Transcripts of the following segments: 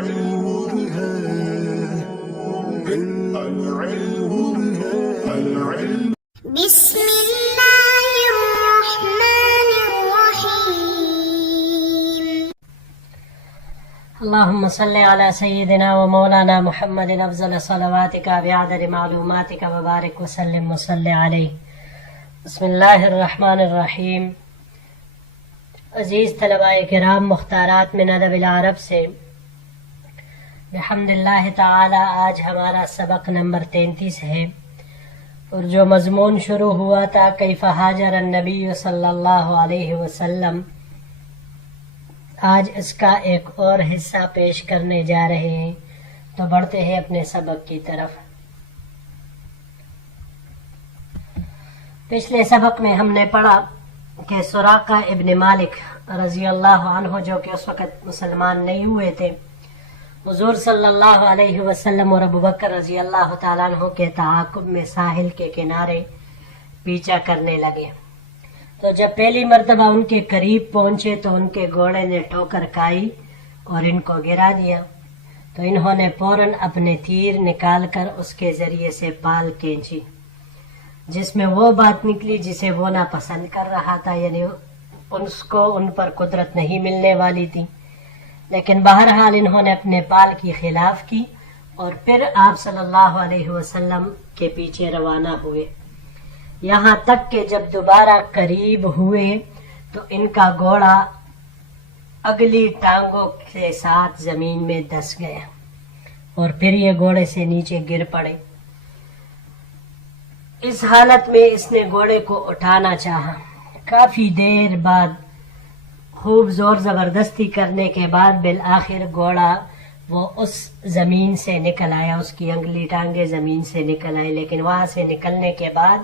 بسم الله الرحمن الرحيم. اللهم صل على سيدنا ومولانا محمد أفضل صلواتك بعدد معلوماتك وبارك وسلم وصل عليه. بسم اللہ الرحمن الرحیم. عزیز طلباء کرام، مختارات من ادب العرب سے بحمد اللہ تعالی آج ہمارا سبق نمبر 33 ہے، اور جو مضمون شروع ہوا تھا کیف ہاجر النبی صلی اللہ علیہ وسلم، آج اس کا ایک اور حصہ پیش کرنے جا رہے ہیں. تو بڑھتے ہیں اپنے سبق کی طرف. پچھلے سبق میں ہم نے پڑھا کہ سراقہ ابن مالک رضی اللہ عنہ، جو کہ اس وقت مسلمان نہیں ہوئے تھے، حضور صلی اللہ علیہ وسلم اور ابوبکر رضی اللہ تعالیٰ عنہ کے تعاقب میں ساحل کے کنارے پیچھا کرنے لگے. تو جب پہلی مرتبہ ان کے قریب پہنچے تو ان کے گھوڑے نے ٹھوکر کھائی اور ان کو گرا دیا. تو انہوں نے فوراً اپنے تیر نکال کر اس کے ذریعے سے پال کھینچی، جس میں وہ بات نکلی جسے وہ ناپسند کر رہا تھا، یعنی اس کو ان پر قدرت نہیں ملنے والی تھی. لیکن بہرحال انہوں نے اپنے پال کی خلاف کی اور پھر آپ صلی اللہ علیہ وسلم کے پیچھے روانہ ہوئے، یہاں تک کہ جب دوبارہ قریب ہوئے تو ان کا گھوڑا اگلی ٹانگوں کے ساتھ زمین میں دھس گیا اور پھر یہ گھوڑے سے نیچے گر پڑے. اس حالت میں اس نے گھوڑے کو اٹھانا چاہا. کافی دیر بعد خوب زور زبردستی کرنے کے بعد بالآخر گھوڑا وہ اس زمین سے نکل آیا، اس کی انگلی ٹانگیں زمین سے نکل آئی. لیکن وہاں سے نکلنے کے بعد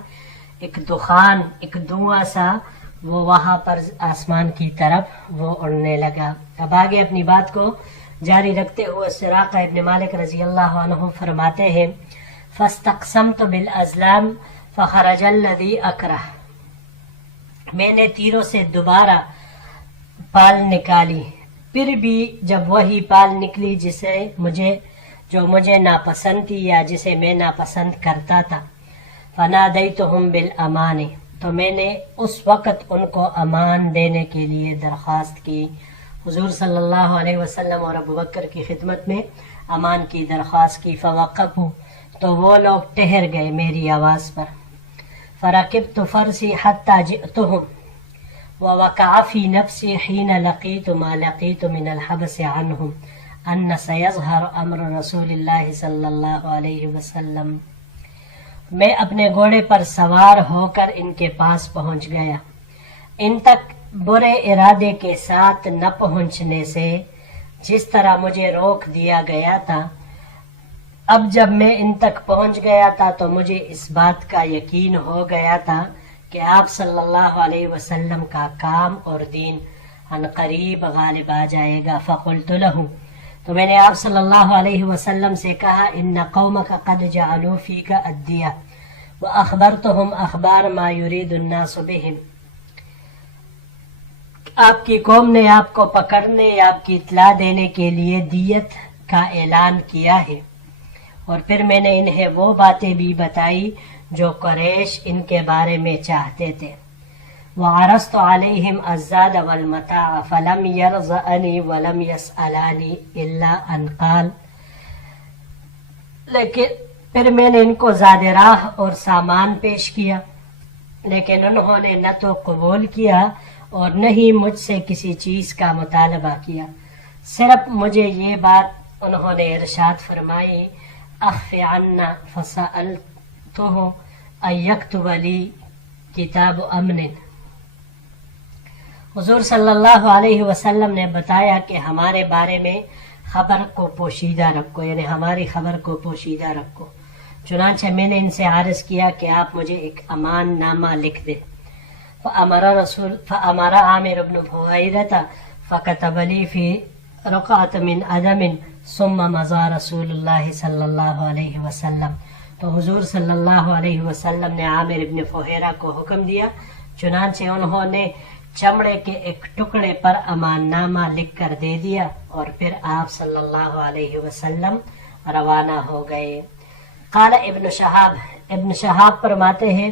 ایک دخان، ایک دھواں سا وہ وہاں پر آسمان کی طرف وہ اڑنے لگا. اب آگے اپنی بات کو جاری رکھتے ہوئے سراقہ ابن مالک رضی اللہ عنہ فرماتے ہیں فاستقسمت بالازلام فخرج الذی اکرہ، میں نے تیروں سے دوبارہ پال نکالی، پھر بھی جب وہی پال نکلی جو مجھے ناپسند تھی یا جسے میں ناپسند کرتا تھا. فنادیتہم بالامان، تو میں نے اس وقت ان کو امان دینے کے لیے درخواست کی. حضور صلی اللہ علیہ وسلم اور ابوبکر کی خدمت میں امان کی درخواست کی. فوقفوا، تو وہ لوگ ٹھہر گئے میری آواز پر. فرکبت فرسی حتی جئتہم ووقع فی نفسی حین لقیت ما لقیت من الحبس عنہم ان سیظہر امر رسول اللہ صلی اللہ علیہ وسلم. میں اپنے گھوڑے پر سوار ہو کر ان کے پاس پہنچ گیا. ان تک برے ارادے کے ساتھ نہ پہنچنے سے جس طرح مجھے روک دیا گیا تھا، اب جب میں ان تک پہنچ گیا تھا تو مجھے اس بات کا یقین ہو گیا تھا کہ آپ صلی اللہ علیہ وسلم کا کام اور دین عن قریب غالب آ جائے گا. فقلت له، تو میں نے آپ صلی اللہ علیہ وسلم سے کہا ان قومک قد جعلوا فیک الدیہ واخبرتهم اخبار ما یرید الناس بهم، آپ کی قوم نے آپ کو پکڑنے یا آپ کی اطلاع دینے کے لیے دیت کا اعلان کیا ہے. اور پھر میں نے انہیں وہ باتیں بھی بتائی جو قریش ان کے بارے میں چاہتے تھے. وعرضت علیہم الزاد والمتاع فلم یرضعنی ولم یسألانی الا ان قال، لیکن پھر میں نے ان کو زاد راہ اور سامان پیش کیا، لیکن انہوں نے نہ تو قبول کیا اور نہ ہی مجھ سے کسی چیز کا مطالبہ کیا. صرف مجھے یہ بات انہوں نے ارشاد فرمائی اخفی عنا فسألتہ ان یکتب لی کتاب امن. حضور صلی اللہ علیہ وسلم نے بتایا کہ ہمارے بارے میں خبر کو پوشیدہ رکھو، یعنی ہماری خبر کو پوشیدہ رکھو. چنانچہ میں نے ان سے عرض کیا کہ آپ مجھے ایک امان نامہ لکھ دیں. فأمر عامر بن بحیرۃ فكتب لی فی رقعۃ من ادم ثم مضى رسول اللہ صلی اللہ علیہ وسلم. تو حضور صلی اللہ علیہ وسلم نے عامر ابن فہیرہ کو حکم دیا، چنانچہ انہوں نے چمڑے کے ایک ٹکڑے پر امان نامہ لکھ کر دے دیا اور پھر آپ صلی اللہ علیہ وسلم روانہ ہو گئے. قال ابن شہاب فرماتے ہیں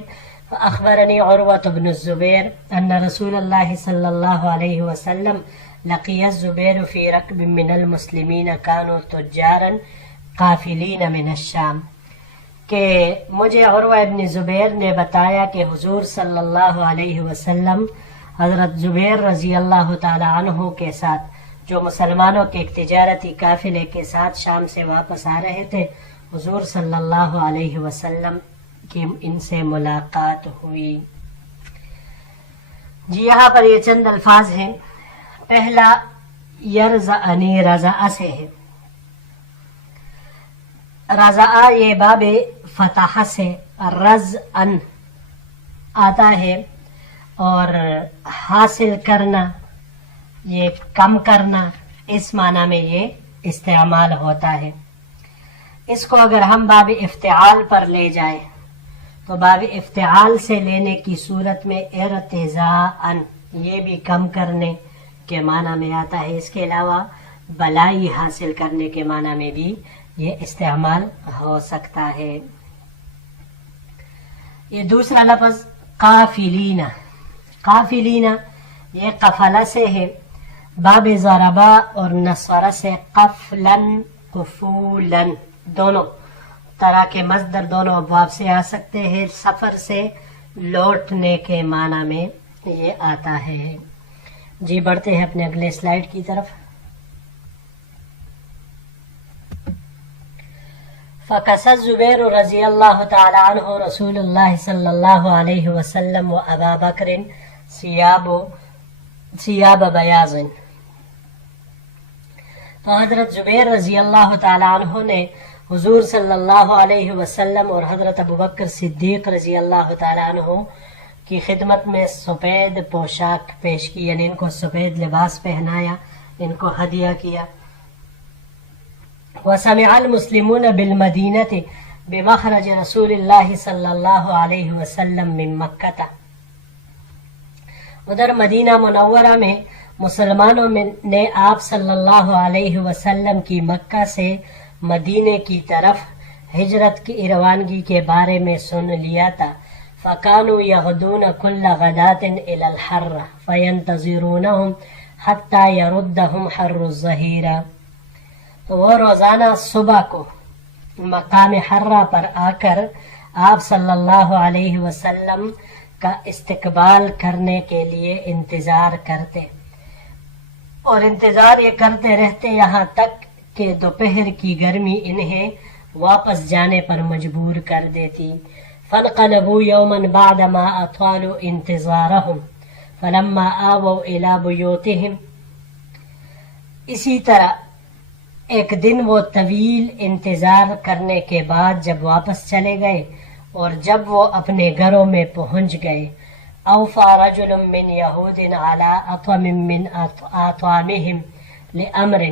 اخبرنی عروۃ بن الزبیر ان رسول اللہ صلی اللہ علیہ وسلم لقی الزبیر فی رکب من المسلمین کانوا تجارا قافلین من الشام، کہ مجھے عروہ ابن زبیر نے بتایا کہ حضور صلی اللہ علیہ وسلم حضرت زبیر رضی اللہ تعالی عنہ کے ساتھ، جو مسلمانوں کے ایک تجارتی قافلے کے ساتھ شام سے واپس آ رہے تھے، حضور صلی اللہ علیہ وسلم کی ان سے ملاقات ہوئی. جی یہاں پر یہ چند الفاظ ہیں. پہلا یرزعنی رضا سے ہے. رضا یہ باب فتح سے رزعن آتا ہے اور حاصل کرنا، یہ کم کرنا، اس معنی میں یہ استعمال ہوتا ہے. اس کو اگر ہم باب افتعال پر لے جائیں تو باب افتعال سے لینے کی صورت میں ارتضاءً یہ بھی کم کرنے کے معنی میں آتا ہے. اس کے علاوہ بلائی حاصل کرنے کے معنی میں بھی یہ استعمال ہو سکتا ہے. یہ دوسرا لفظ قافلین، قافلین یہ قفلہ سے ہے. باب ضربا اور نصر سے قفلن قفولن دونوں طرح کے مصدر دونوں ابواب سے آ سکتے ہیں. سفر سے لوٹنے کے معنی میں یہ آتا ہے. جی بڑھتے ہیں اپنے اگلے سلائیڈ کی طرف. فقص الزبیر رضی اللہ تعالی عنہ رسول اللہ صلی اللہ علیہ وسلم و ابا بکر ثیاب بیاض. تو حضرت زبیر رضی اللہ تعالی عنہ نے حضور صلی اللہ علیہ وسلم اور حضرت ابو بکر صدیق رضی اللہ تعالی عنہ کی خدمت میں سفید پوشاک پیش کی، یعنی ان کو سفید لباس پہنایا، ان کو ہدیہ کیا. وسمع المسلمون بالمدینہ بمخرج رسول اللہ صلی اللہ علیہ وسلم من مکہ. ادھر مدینہ منورہ میں مسلمانوں نے آپ صلی اللہ علیہ وسلم کی مکہ سے مدینے کی طرف ہجرت کی روانگی کے بارے میں سن لیا تھا. فَكَانُوا يَغْدُونَ كُلَّ غَدَاةٍ إِلَى الْحَرِّ فَيَنْتَظِرُونَهُمْ حَتَّى يَرُدَّهُمْ حَرُّ الظَّهِيرَةِ. تو وہ روزانہ صبح کو مقام حرہ پر آ کر آپ صلی اللہ علیہ وسلم کا استقبال کرنے کے لیے انتظار کرتے، اور انتظار یہ کرتے رہتے یہاں تک کہ دوپہر کی گرمی انہیں واپس جانے پر مجبور کر دیتی. فانقلبوا یوما بعدما اطالوا انتظارهم فلما آووا الى بیوتهم. اسی طرح ایک دن وہ طویل انتظار کرنے کے بعد جب واپس چلے گئے اور جب وہ اپنے گھروں میں پہنچ گئے، اوفى رجل من یہود على اطعم من اطعامهم لامر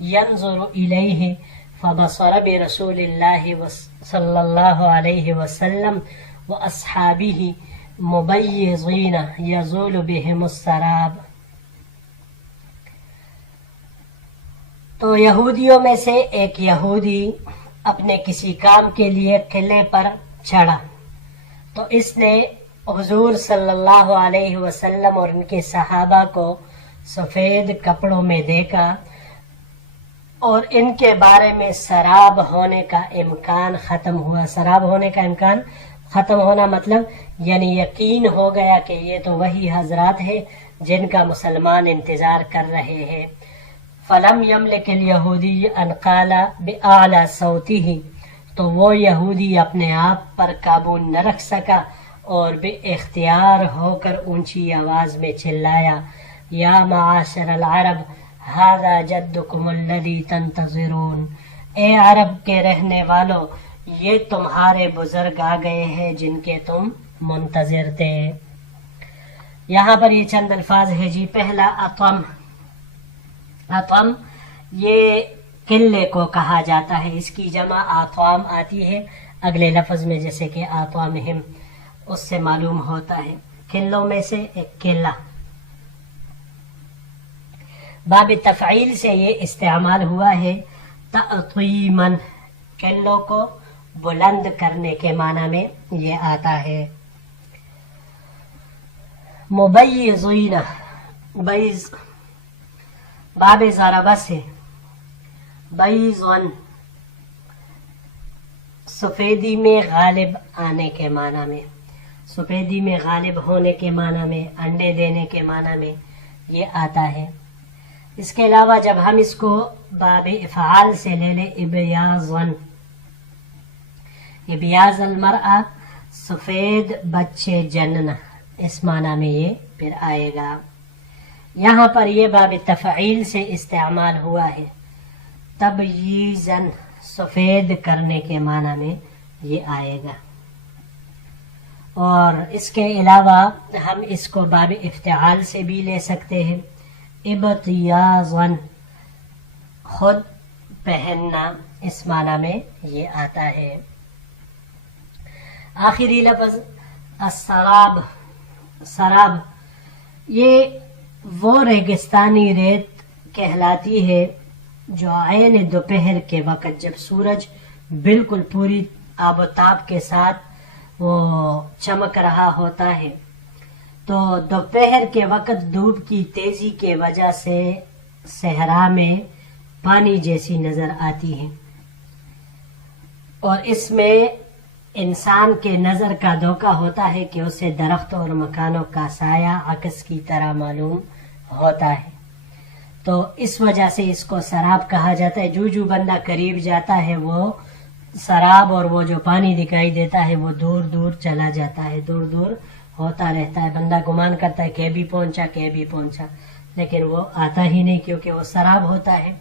ينظر إليه فبصر برسول الله صلى الله عليه وسلم وأصحابه مبيضين يزول بهم السراب. تو یہودیوں میں سے ایک یہودی اپنے کسی کام کے لیے قلعے پر چڑھا، تو اس نے حضور صلی اللہ علیہ وسلم اور ان کے صحابہ کو سفید کپڑوں میں دیکھا اور ان کے بارے میں سراب ہونے کا امکان ختم ہوا. سراب ہونے کا امکان ختم ہونا مطلب یعنی یقین ہو گیا کہ یہ تو وہی حضرات ہیں جن کا مسلمان انتظار کر رہے ہیں. فلم یملک الیہودی ان قال بأعلی صوتہ. تو وہ یہودی اپنے آپ پر قابو نہ رکھ سکا اور بے اختیار ہو کر اونچی آواز میں چلایا، یا معاشر العرب ھذا جدکم الذی تنتظرون. اے عرب کے رہنے والوں، یہ تمہارے بزرگ آ گئے ہیں جن کے تم منتظر تھے. یہاں پر یہ چند الفاظ ہے جی. پہلا اطعم. اطعم یہ قلعے کو کہا جاتا ہے، اس کی جمع اطعام آتی ہے اگلے لفظ میں، جیسے کہ اطعامہم، اس سے معلوم ہوتا ہے قلعوں میں سے ایک قلعہ. باب تفعیل سے یہ استعمال ہوا ہے تعظیماً، کلوں کو بلند کرنے کے معنی میں یہ آتا ہے. مبیضین، بیض باب ضربہ سے، بیضن سفیدی میں غالب آنے کے معنی میں، سفیدی میں غالب ہونے کے معنی میں، انڈے دینے کے معنی میں یہ آتا ہے. اس کے علاوہ جب ہم اس کو باب افعال سے لے لیں، ابیاضن، ابیاض المرأة سفید بچے جننا، اس معنی میں یہ پھر آئے گا. یہاں پر یہ باب تفعیل سے استعمال ہوا ہے، تبییزن سفید کرنے کے معنی میں یہ آئے گا. اور اس کے علاوہ ہم اس کو باب افتعال سے بھی لے سکتے ہیں، ابتیاضن خود پہننا، اس معنی میں یہ آتا ہے. آخری لفظ السراب، سراب، یہ وہ ریگستانی ریت کہلاتی ہے جو عین دوپہر کے وقت جب سورج بالکل پوری آب و تاب کے ساتھ وہ چمک رہا ہوتا ہے تو دوپہر کے وقت دھوپ کی تیزی کے وجہ سے صحرا میں پانی جیسی نظر آتی ہے، اور اس میں انسان کے نظر کا دھوکہ ہوتا ہے کہ اسے درختوں اور مکانوں کا سایہ عکس کی طرح معلوم ہوتا ہے. تو اس وجہ سے اس کو سراب کہا جاتا ہے. جو بندہ قریب جاتا ہے وہ سراب اور وہ جو پانی دکھائی دیتا ہے وہ دور دور چلا جاتا ہے، دور دور ہوتا رہتا ہے. بندہ گمان کرتا ہے کہ بھی پہنچا، لیکن وہ آتا ہی نہیں کیونکہ وہ سراب ہوتا ہے.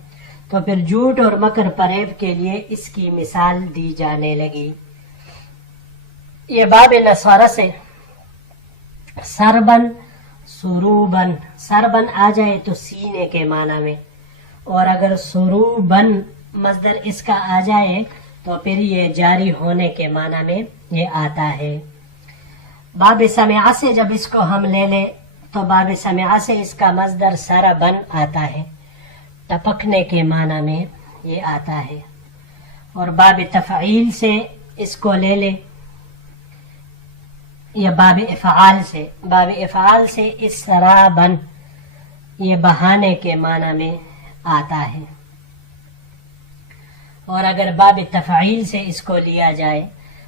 تو پھر جھوٹ اور مکر فریب کے لیے اس کی مثال دی جانے لگی. یہ باب نصارہ سے سربن، سروبن، سربن آ جائے تو سینے کے معنی میں، اور اگر سروبن مصدر اس کا آ جائے تو پھر یہ جاری ہونے کے معنی میں یہ آتا ہے. باب سمعہ سے جب اس کو ہم لے لیں تو باب سمعہ سے اس کا مصدر سربن آتا ہے، ٹپکنے کے معنی میں یہ آتا ہے. اور باب تفعیل سے اس کو لے لیں یا باب افعال سے اسرابن یہ بہانے کے معنی میں آتا ہے. اور اگر باب تفعیل سے اس کو لیا جائے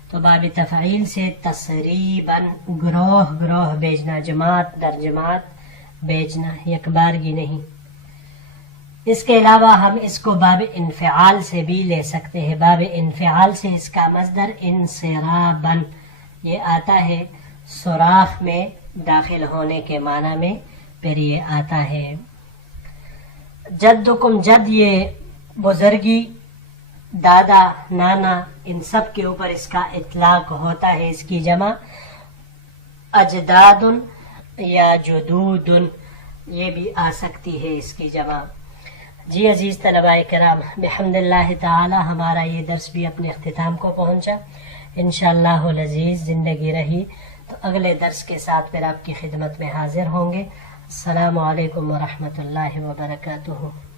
تو باب تفعیل سے تسریبن گروہ گروہ بیچنا، جماعت در جماعت بیچنا، یک بارگی نہیں. اس کے علاوہ ہم اس کو باب انفعال سے بھی لے سکتے ہیں. باب انفعال سے اس کا مصدر انصرابن یہ آتا ہے، سوراخ میں داخل ہونے کے معنی میں پھر یہ آتا ہے. جدکم، جد یہ بزرگی، دادا، نانا، ان سب کے اوپر اس کا اطلاق ہوتا ہے. اس کی جمع اجداد یا جدود یہ بھی آ سکتی ہے اس کی جمع. جی عزیز طلباء کرام، بحمد اللہ تعالی ہمارا یہ درس بھی اپنے اختتام کو پہنچا. انشاءاللہ العزیز زندگی رہی تو اگلے درس کے ساتھ پھر آپ کی خدمت میں حاضر ہوں گے. السلام علیکم ورحمۃ اللہ وبرکاتہ.